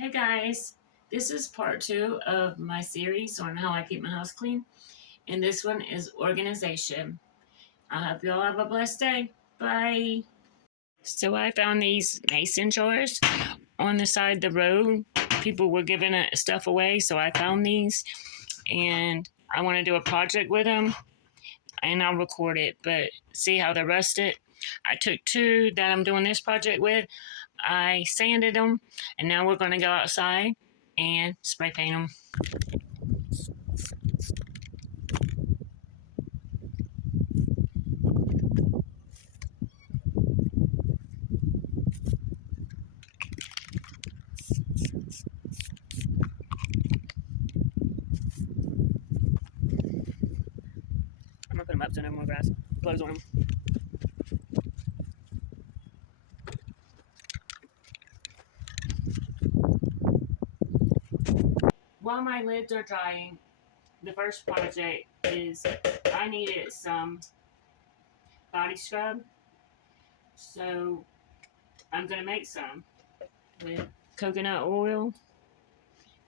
Hey guys, this is part 2 of my series on how I keep my house clean, and this one is organization. I hope you all have a blessed day. Bye. So I found these mason jars on the side of the road. People were giving stuff away, so I found these, and I want to do a project with them, and I'll record it, but see how they're rusted. I took 2 that I'm doing this project with. I sanded them, and now we're going to go outside and spray paint them. I'm going to put them up so no more grass blows on them. While my lids are drying, the first project is I needed some body scrub, so I'm going to make some with coconut oil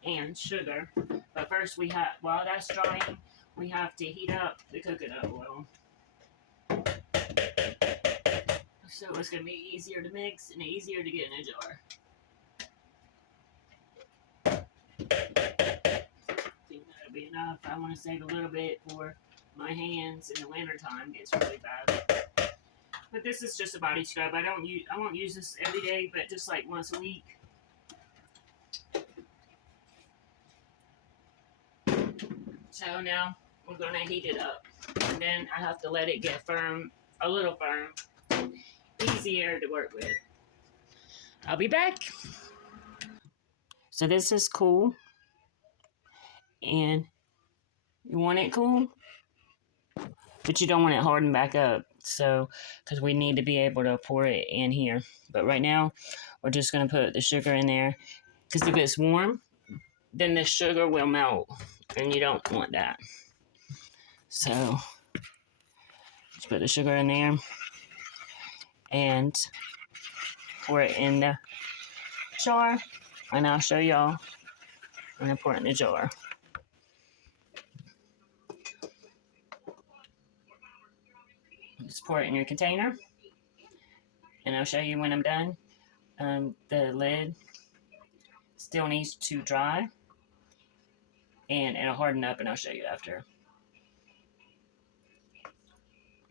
and sugar. But first while that's drying, we have to heat up the coconut oil. So it's going to be easier to mix and easier to get in a jar. I think that'll be enough. I want to save a little bit for my hands in the winter time. It gets really bad. But this is just a body scrub. I won't use this every day, but just like once a week. So now we're going to heat it up. And then I have to let it get firm, a little firm. Easier to work with. I'll be back. So this is cool. And you want it cool, but you don't want it hardened back up. So, because we need to be able to pour it in here. But right now, we're just going to put the sugar in there. Because if it's warm, then the sugar will melt. And you don't want that. So, let's put the sugar in there. And pour it in the jar. And I'll show y'all when I pour it in the jar. Just pour it in your container. And I'll show you when I'm done. The lid still needs to dry. And it'll harden up, and I'll show you after.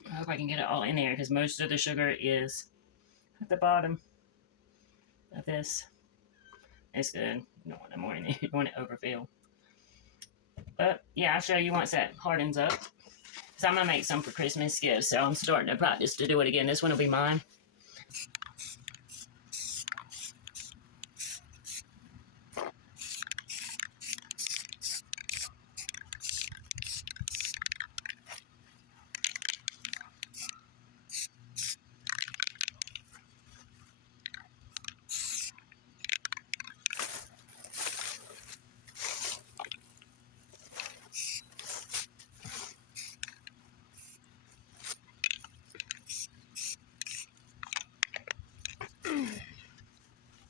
I hope I can get it all in there, because most of the sugar is at the bottom of this. It's good. You don't want it more in there. You don't want it overfill. But, yeah, I'll show you once that hardens up. So I'm going to make some for Christmas gifts, so I'm starting to practice to do it again. This one will be mine.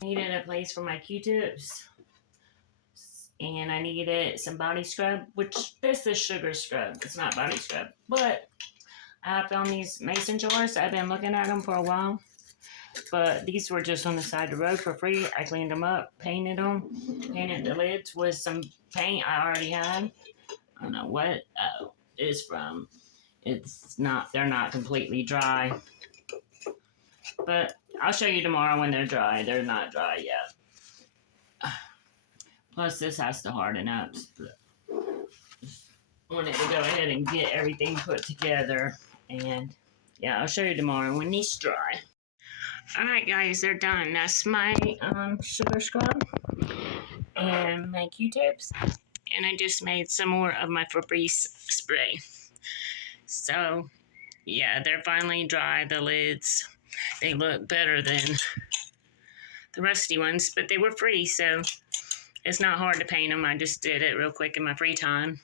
Needed a place for my Q-tips, and I needed some body scrub, which this is sugar scrub. It's not body scrub, but I found these mason jars. I've been looking at them for a while, but these were just on the side of the road for free. I cleaned them up, painted them, painted the lids with some paint I already had. I don't know what it's from. They're not completely dry, but I'll show you tomorrow when they're dry. They're not dry yet. Plus, this has to harden up. I wanted to go ahead and get everything put together. And, yeah, I'll show you tomorrow when these dry. Alright, guys, they're done. That's my sugar scrub and my Q-tips. And I just made some more of my Febreze spray. So, yeah, they're finally dry. The lids, they look better than the rusty ones, but they were free, so it's not hard to paint them. I just did it real quick in my free time.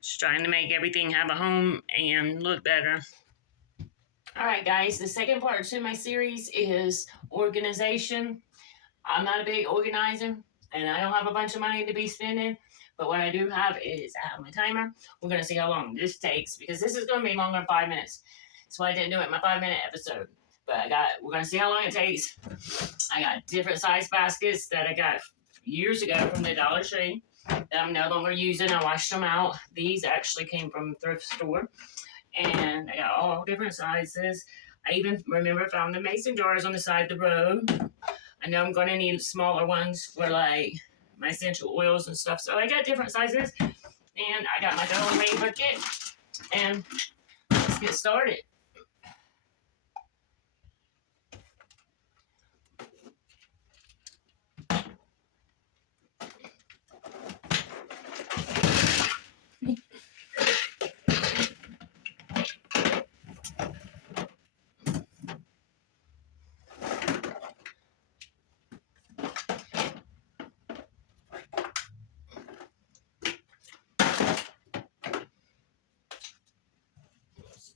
Just trying to make everything have a home and look better. Alright guys, the second part to my series is organization. I'm not a big organizer, And I don't have a bunch of money to be spending, but what I do have is I have my timer. We're going to see how long this takes because this is going to be longer than 5 minutes. That's why I didn't do it in my 5-minute episode. But we're going to see how long it takes. I got different size baskets that I got years ago from the Dollar Tree that I'm no longer using. I washed them out. These actually came from a thrift store. And I got all different sizes. I even remember found the mason jars on the side of the road. I know I'm going to need smaller ones for like my essential oils and stuff. So I got different sizes. And I got my dough made bucket. And let's get started.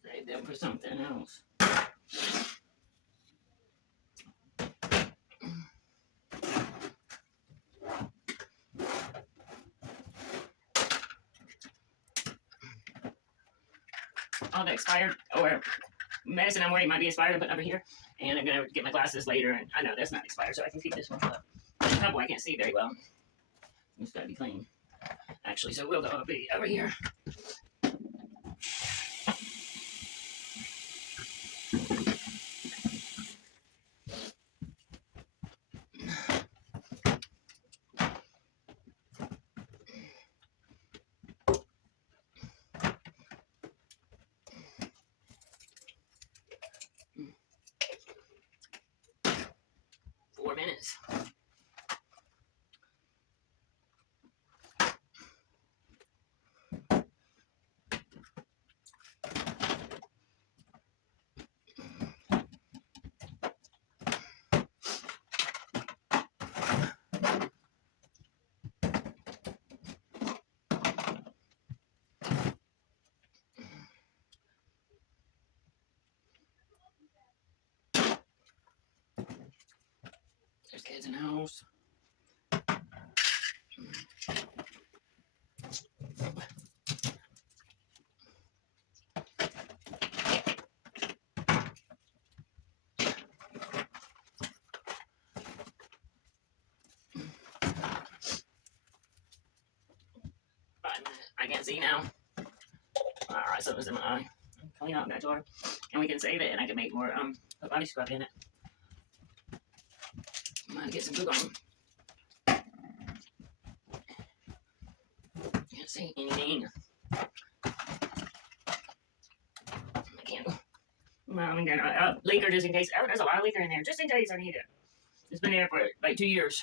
Save them for something else. All the expired or medicine I'm worried might be expired, but over here. And I'm going to get my glasses later. And I know that's not expired, so I can keep this one. But the couple I can't see very well. It's got to be clean. Actually, so we'll go be over here. 4 minutes. There's kids in the house. I can't see now. Alright, something's in my eye. Clean out that jar. And we can save it and I can make more body scrub in it. I'm gonna get some glue on. Can't see anything. My candle. Well, I'm gonna liquor just in case. Oh, there's a lot of liquor in there. Just in case I need it. It's been there for like 2 years.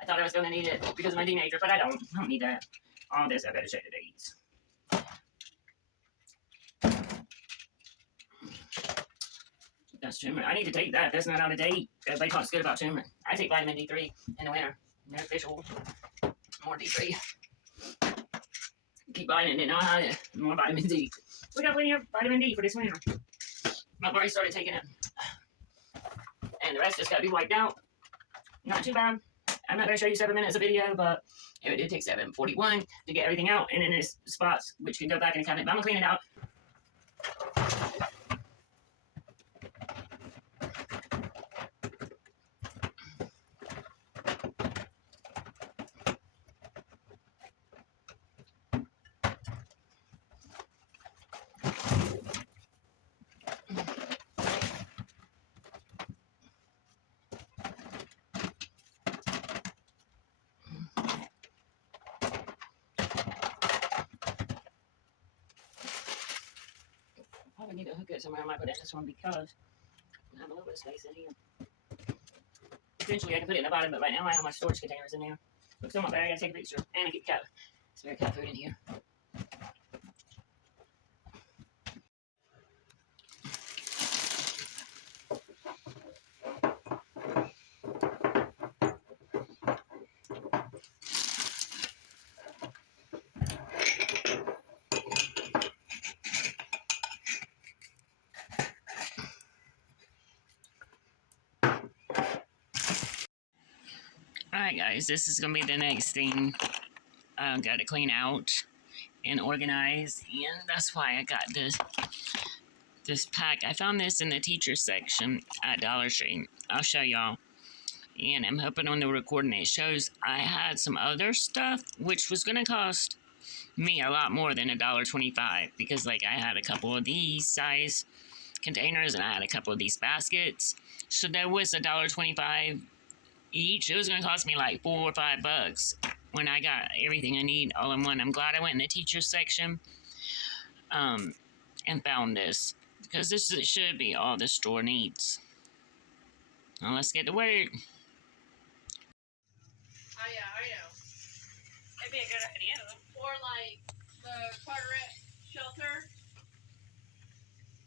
I thought I was gonna need it because of my teenager, but I don't need that. All this, I better check the dates. That's turmeric. I need to take that. That's not out of date. Everybody talks good about turmeric. I take vitamin D3 in the winter. No fish oil. More D3. Keep buying it and then I'll hide it. More vitamin D. We got plenty of vitamin D for this winter. I've already started taking it. And the rest just got to be wiped out. Not too bad. I'm not going to show you 7 minutes of video, but it did take 7:41 to get everything out. And then there's spots which can go back in the cabinet. But I'm going to clean it out. I need to hook it somewhere. I might put it in this one because I have a little bit of space in here. Eventually I can put it in the bottom, but right now I have my storage containers in there. Looks on my bag. I gotta take a picture. And I get spare cat food in here. Alright guys, this is going to be the next thing I've got to clean out and organize, and that's why I got this pack. I found this in the teacher section at Dollar Tree. I'll show y'all. And I'm hoping on the recording it shows I had some other stuff, which was going to cost me a lot more than $1.25, because like I had a couple of these size containers and I had a couple of these baskets. So that was $1.25 each. It was going to cost me like $4 or $5 when I got everything I need all in one. I'm glad I went in the teacher section and found this, because this should be all the store needs. Now let's get to work. Oh yeah, I know. That'd be a good idea. Or like the Carteret shelter.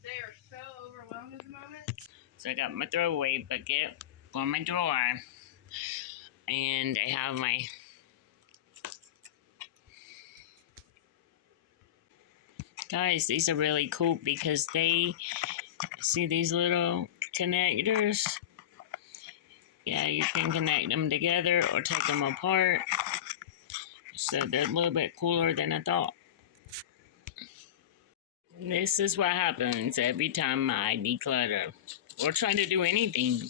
They are so overwhelmed at the moment. So I got my throwaway bucket on my drawer. And I have my guys, these are really cool because they see these little connectors. Yeah, you can connect them together or take them apart. So they're a little bit cooler than I thought. This is what happens every time I declutter or try to do anything.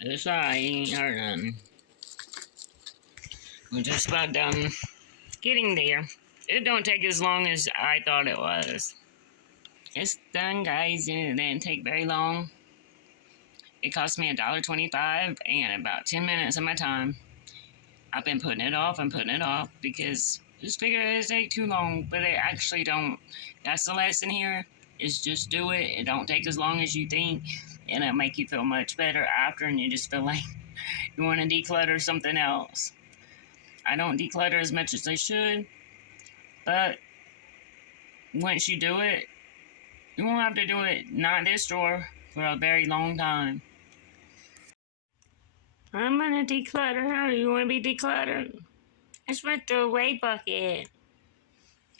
It's alright, ain't hurt nothing. We're just about done getting there. It don't take as long as I thought it was. It's done, guys, and it didn't take very long. It cost me $1.25 and about 10 minutes of my time. I've been putting it off and putting it off because I just figure it take too long, but it actually don't. That's the lesson here, is just do it. It don't take as long as you think, and it'll make you feel much better after, and you just feel like you want to declutter something else. I don't declutter as much as I should, but once you do it, you won't have to do it, not this drawer, for a very long time. I'm gonna declutter. You wanna be decluttered? Let's put the away bucket.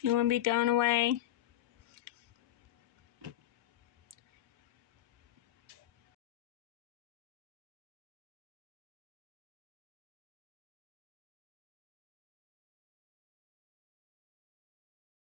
You wanna be thrown away?